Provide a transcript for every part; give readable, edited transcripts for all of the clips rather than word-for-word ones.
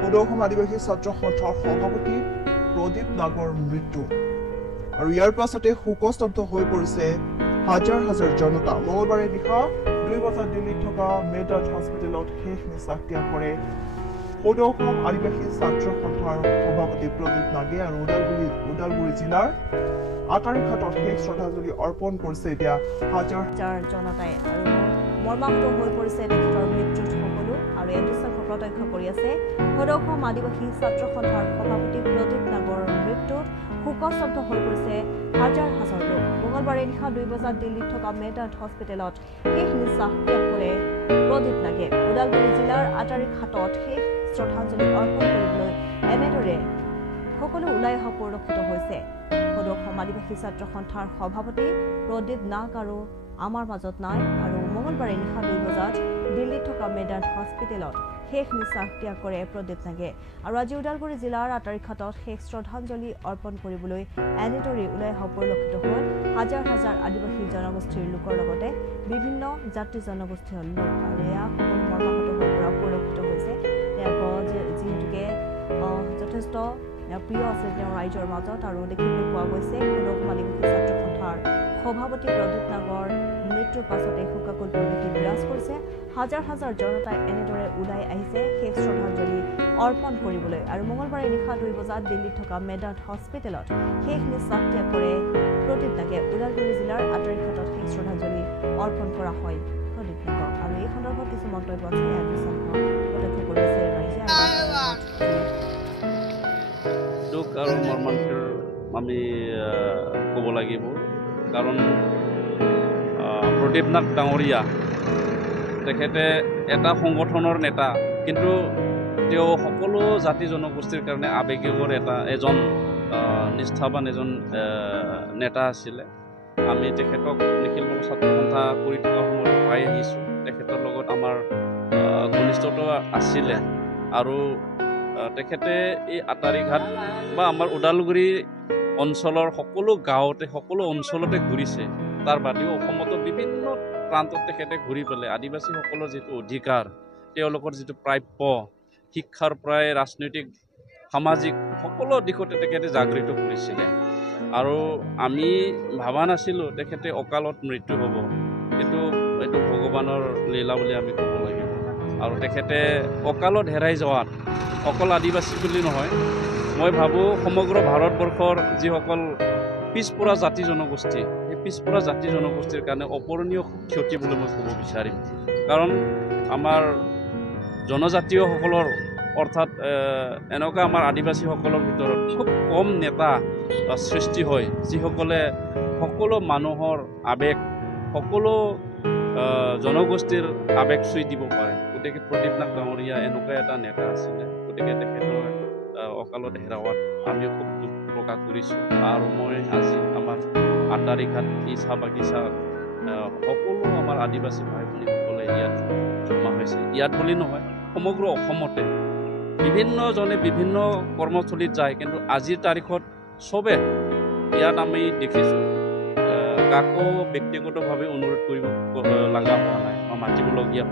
সদৌ আদিবাসী ছাত্ৰ সন্থাৰ সভাপতি প্ৰদীপ নাগৰ মৃত্যু আৰু ইয়াৰ পাছতে শোকস্তব্ধ হৈ পৰিছে হাজাৰ হাজাৰ জনতা। মঙলবাৰে নিশা 2 বজাত দিল্লীত থকা মেডাৰ্ড হস্পিটেলত শেষ নিশ্বাস ত্যাগ কৰে সদৌ আদিবাসী ছাত্ৰ সন্থাৰ সভাপতি প্ৰদীপ নাগে আৰু ওদালগুৰি জিলাৰ আটাৰীঘাটত শেষ শ্ৰদ্ধাঞ্জলি অৰ্পণ কৰিছে এতিয়া হাজাৰ হাজাৰ জনতাই আৰু মৰ্মাহত হৈ পৰিছে তেখেতৰ মৃত্যুত সকলো আৰু এই দৃশ্য প্ৰত্যক্ষ কৰি আছে সদৌ আদিবাসী ছাত্ৰ সন্থাৰ সভাপতি প্ৰদীপ নাগৰ মৃত্যুত শোকস্তব্ধ হৈ পৰিছে হাজাৰ হাজাৰ লোক। মঙলবাৰে নিশা 2 বজাত দিল্লীত থকা মেডাৰ্ড হস্পিটেলত শেষ নিশ্বাস ত্যাগ কৰে প্ৰদীপ নাগে। ওদালগুৰি জিলাৰ আটাৰীঘাটত শেষ শ্ৰদ্ধাঞ্জলি অৰ্পণ কৰিবলৈ এনেদৰে সকলো ওলাই অহা পৰিলক্ষিত হৈছে। সদৌ আদিবাসী ছাত্ৰ সন্থাৰ সভাপতি প্ৰদীপ নাগ আৰু আমাৰ মাজত নাই আৰু মঙলবাৰে নিশা 2 বজাত দিল্লীত থকা মেডাৰ্ড হস্পিটেলত শেষ নিশ্বাস ত্যাগ কৰে প্ৰদীপ নাগে আৰু আজি ওদালগুৰি জিলাৰ আটাৰীঘাটত শেষ শ্ৰদ্ধাঞ্জলি অৰ্পণ কৰিবলৈ এনেদৰে ওলাই অহা পৰিলক্ষিত হ'ল হাজাৰ হাজাৰ আদিবাসী জনগোষ্ঠীৰ লোকৰ লগতে বিভিন্ন জাতি জনগোষ্ঠীৰ লোক আৰু এয়া সকলো মৰ্মাহত হৈ পৰা পৰিলক্ষিত হৈছে। যিহেতুকে যথেষ্ট প্ৰিয় আছিল তেওঁৰ ৰাইজৰ মাজত আৰু দেখিবলৈ পোৱা গৈছে সদৌ আদিবাসী ছাত্ৰ সন্থাৰ সভাপতি প্ৰদীপ নাগৰ মৃত্যুৰ পাছতে শোকাকুল পৰিৱেশ বিৰাজ কৰিছে। হাজাৰ হাজাৰ জনতাই এনেদৰে ওলাই আহিছে শেষ শ্ৰদ্ধাঞ্জলি অৰ্পণ কৰিবলৈ আৰু মঙলবাৰে নিশা 2 বজাত দিল্লীত থকা মেডাৰ্ড হস্পিটেলত শেষ নিশ্বাস ত্যাগ কৰে প্ৰদীপ নাগে। ওদালগুৰি জিলাৰ আটাৰীঘাটত শেষ শ্ৰদ্ধাঞ্জলি অৰ্পণ কৰা হয় প্ৰদীপ নাগক আৰু এই সন্দৰ্ভত কিছু মন্তব্য আছে প্ৰত্যক্ষ কৰিছে ৰাইজে। দুখ আৰু মৰ্মান্তিৰ আমি ক'ব লাগিব কাৰণ প্ৰদীপ নাগ ডাঙৰীয়া তেখেতে এটা সংগঠনৰ নেতা, কিন্তু তেওঁ সকলো জাতি জনগোষ্ঠীৰ কাৰণে আৱেগিকৰ এজন নিষ্ঠাৱান এজন নেতা আছিলে। আমি তেখেতক নিখিল বড়ো ছাত্ৰ সন্থা কৰি থকা সময়ত পাই আহিছোঁ। তেখেতৰ লগত আমাৰ ঘনিষ্ঠতা আছিলে আৰু তেখেতে এই আটাৰীঘাট বা আমাৰ ওদালগুৰি অঞ্চলৰ সকলো গাঁৱতে সকলো অঞ্চলতে ঘূৰিছে। তাৰ বাদেও অসমতো বিভিন্ন প্ৰান্তত তেখেতে ঘূৰি পেলাই আদিবাসীসকলৰ যিটো অধিকাৰ, তেওঁলোকৰ যিটো প্ৰাপ্য শিক্ষাৰ পৰাই ৰাজনৈতিক সামাজিক সকলো দিশতে তেখেতে জাগৃত কৰিছিলে আৰু আমি ভাবা নাছিলোঁ তেখেতে অকালত মৃত্যু হ'ব, কিন্তু এইটো ভগৱানৰ লীলা বুলি আমি ক'ব লাগিব। আৰু তেখেতে অকালত হেৰাই যোৱাত অকল আদিবাসী বুলি নহয়, মই ভাবোঁ সমগ্ৰ ভাৰতবৰ্ষৰ যিসকল পিছপৰা জাতি জনগোষ্ঠী, সেই পিছপৰা জাতি জনগোষ্ঠীৰ কাৰণে অপূৰণীয় ক্ষতি বুলি মই ক'ব বিচাৰিম। কাৰণ আমাৰ জনজাতীয়সকলৰ অৰ্থাৎ এনেকুৱা আমাৰ আদিবাসীসকলৰ ভিতৰত খুব কম নেতা সৃষ্টি হয় যিসকলে সকলো মানুহৰ আৱেগ, সকলো জনগোষ্ঠীৰ আৱেগ চুই দিব পাৰে। গতিকে প্ৰদীপ নাগ ডাঙৰীয়া এনেকুৱা এটা নেতা আছিলে। গতিকে তেখেতৰ অকালত হেৰুৱাত আমিও খুব দুখ প্ৰকাশ কৰিছোঁ আৰু মই আজি আমাৰ আটাৰীঘাট এই চাহ বাগিচাত সকলো আমাৰ আদিবাসী ভাই ভনীসকলে ইয়াত জমা হৈছে। ইয়াত বুলি নহয়, সমগ্ৰ অসমতে বিভিন্নজনে বিভিন্ন কৰ্মস্থলীত যায়, কিন্তু আজিৰ তাৰিখত চবে ইয়াত আমি দেখিছোঁ কাকো ব্যক্তিগতভাৱে অনুৰোধ কৰিব লগা হোৱা নাই বা মাতিবলগীয়া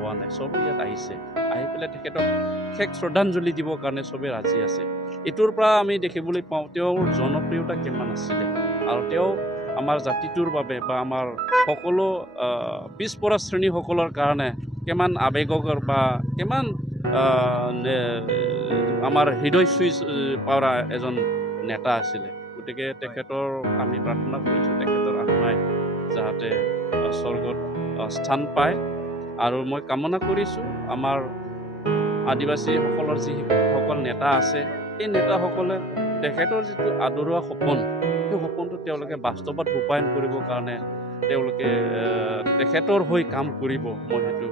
হোৱা নাই। চবে ইয়াত আহিছে, আহি পেলাই তেখেতক শেষ শ্ৰদ্ধাঞ্জলি দিবৰ কাৰণে চবে ৰাজি আছে। এইটোৰ পৰা আমি দেখিবলৈ পাওঁ তেওঁৰ জনপ্ৰিয়তা কিমান আছিলে আৰু তেওঁ আমাৰ জাতিটোৰ বাবে বা আমাৰ সকলো পিছপৰা শ্ৰেণীসকলৰ কাৰণে কিমান আৱেগকৰ বা কিমান আমাৰ হৃদয় চুই পৰা এজন নেতা আছিলে। গতিকে তেখেতৰ আমি প্ৰাৰ্থনা কৰিছোঁ তেখেতৰ আত্মাই যাতে স্বৰ্গত স্থান পায় আৰু মই কামনা কৰিছোঁ আমাৰ আদিবাসীসকলৰ যিসকল নেতা আছে এই নেতাসকলে তেখেতৰ যিটো আদৰুৱা সপোন, সেই সপোনটো তেওঁলোকে বাস্তৱত ৰূপায়ণ কৰিবৰ কাৰণে তেওঁলোকে তেখেতৰ হৈ কাম কৰিব, মই সেইটো